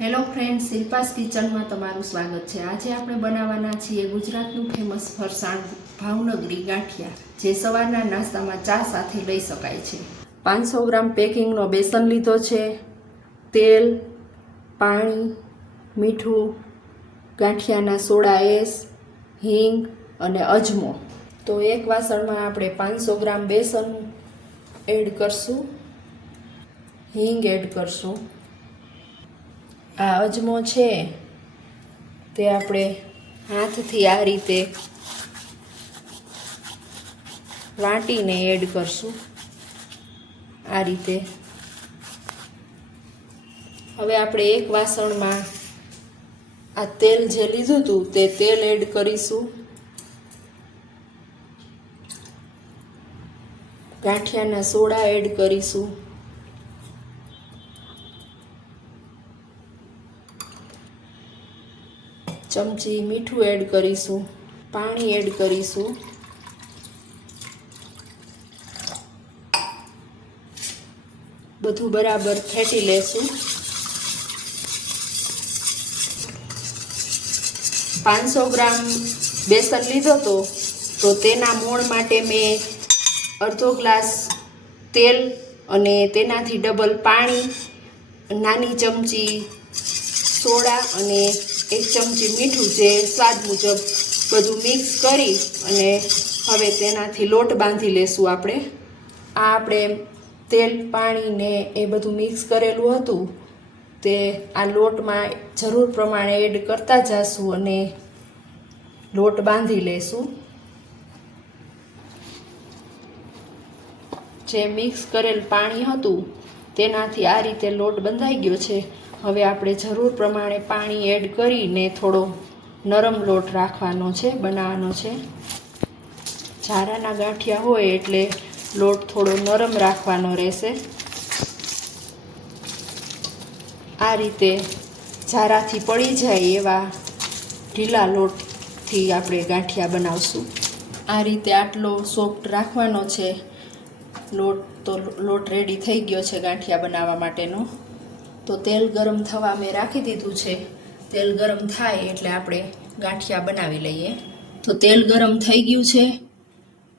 Hello friend, શિલ્પાસ કિચનમાં તમારું સ્વાગત છે। આજે આપણે બનાવવાના છીએ ગુજરાતનું ફેમસ ફરસાણ ભાવનગરી ગાંઠિયા, જે સવારના નાસ્તામાં ચા સાથે લઈ શકાય છે। 500 ગ્રામ પેકિંગનો બેસન લીધો છે, તેલ, પાણી, મીઠું, ગાંઠિયાના સોડા એસ, હિંગ અને અજમો। તો એક વાસણમાં આપણે 500 ગ્રામ બેસન એડ કરશું, હિંગ એડ કરશું। આ અજમો છે તે આપણે હાથથી આ રીતે વાટીને એડ કરશું, આ રીતે। હવે આપણે એક વાસણમાં આ તેલ જે લીધું હતું તે તેલ એડ કરીશું, ગાંઠિયાના સોડા એડ કરીશું, ચમચી મીઠું એડ કરીશું, પાણી એડ કરીશું, બધું બરાબર ફેટી લેશું। 500 ગ્રામ બેસન લીધો તો તેના મોણ માટે મેં અડધો ગ્લાસ તેલ અને તેનાથી ડબલ પાણી, નાની ચમચી સોડા અને 1 ચમચી મીઠું જે સ્વાદ મુજબ બધું મિક્સ કરી અને હવે તેનાથી લોટ બાંધી લેશું આપણે। આપણે તેલ, પાણી ને એ બધું મિક્સ કરેલું હતું તે આ લોટમાં જરૂર પ્રમાણે એડ કરતા જઈશું અને લોટ બાંધી લેશું। જે મિક્સ કરેલ પાણી હતું તેનાથી આ રીતે લોટ બંધાઈ ગયો છે। હવે આપણે જરૂર પ્રમાણે પાણી એડ કરીને થોડો નરમ લોટ રાખવાનો છે, બનાવવાનો છે। જારાના ગાંઠિયા હોય એટલે લોટ થોડો નરમ રાખવાનો રહેશે। આ રીતે જારાથી પડી જાય એવા ઢીલા લોટથી આપણે ગાંઠિયા બનાવશું। આ રીતે આટલો સોફ્ટ રાખવાનો છે લોટ। તો લોટ રેડી થઈ ગયો છે ગાંઠિયા બનાવવા માટેનો। તો તેલ ગરમ થવા મેં રાખી દીધું છે। તેલ ગરમ થાય એટલે આપણે ગાંઠિયા બનાવી લઈએ। તો તેલ ગરમ થઈ ગયું છે,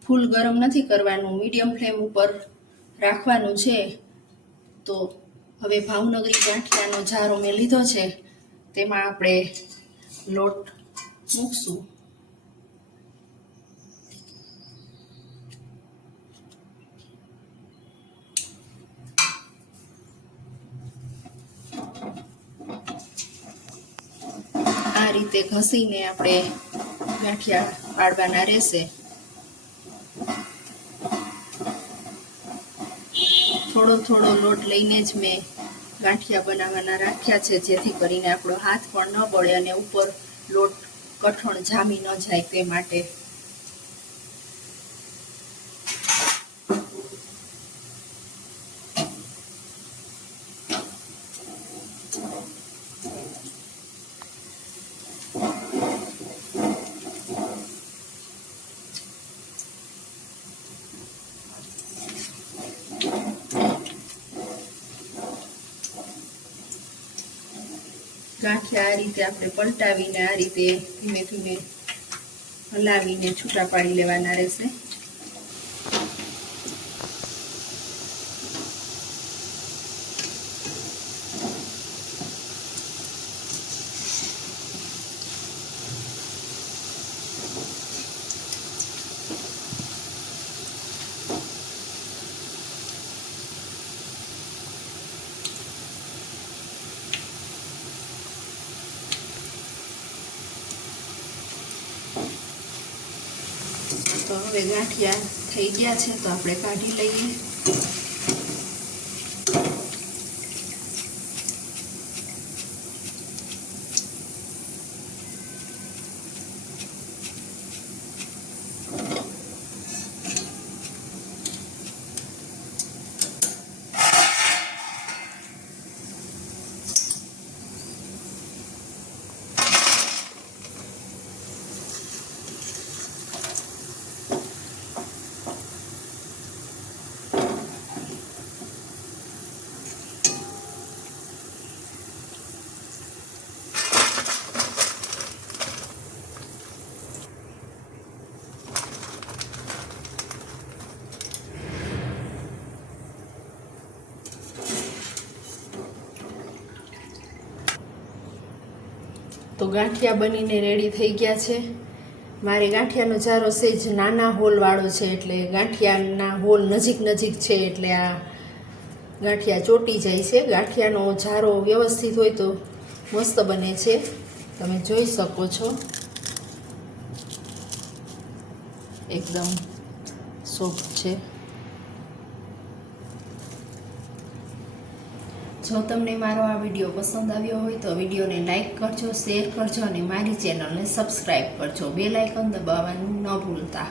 ફૂલ ગરમ નથી કરવાનું, મીડિયમ ફ્લેમ ઉપર રાખવાનું છે। તો હવે ભાવનગરી ગાંઠિયાનો જારો મેં લીધો છે તેમાં આપણે લોટ મૂકશું। આ રીતે ઘસીને આપણે ગાંઠિયા પાડવાના રહેશે। થોડો થોડો લોટ લઈને જ મેં ગાંઠિયા બનાવવાના રાખ્યા છે, જેથી કરીને આપણો હાથ પણ ન બળે અને ઉપર લોટ કઠણ જામી ન જાય તે માટે। ગાંઠિયા આ રીતે આપણે પલટાવીને આ રીતે ધીમે ધીમે હલાવીને છૂટા પાડી લેવાના રહેશે। તો હવે ગાંઠિયા થઈ ગયા છે તો આપણે કાઢી લઈએ। તો ગાંઠિયા બનીને રેડી થઈ ગયા છે. મારે ગાંઠિયાનો જારો સેજ નાના હોલવાળો છે, એટલે ગાંઠિયાના હોલ નજીક છે, એટલે આ ગાંઠિયા ચોટી જાય છે. ગાંઠિયાનો જારો વ્યવસ્થિત હોય તો મસ્ત બને છે, તમે જોઈ શકો છો. એકદમ સોફ્ટ છે. જો તમને મારો આ વિડીયો પસંદ આવ્યો હોય તો વિડીયોને લાઈક કરજો, શેર કરજો અને મારી ચેનલને સબસ્ક્રાઈબ કરજો. બેલ આઇકન દબાવવાનું ન ભૂલતા.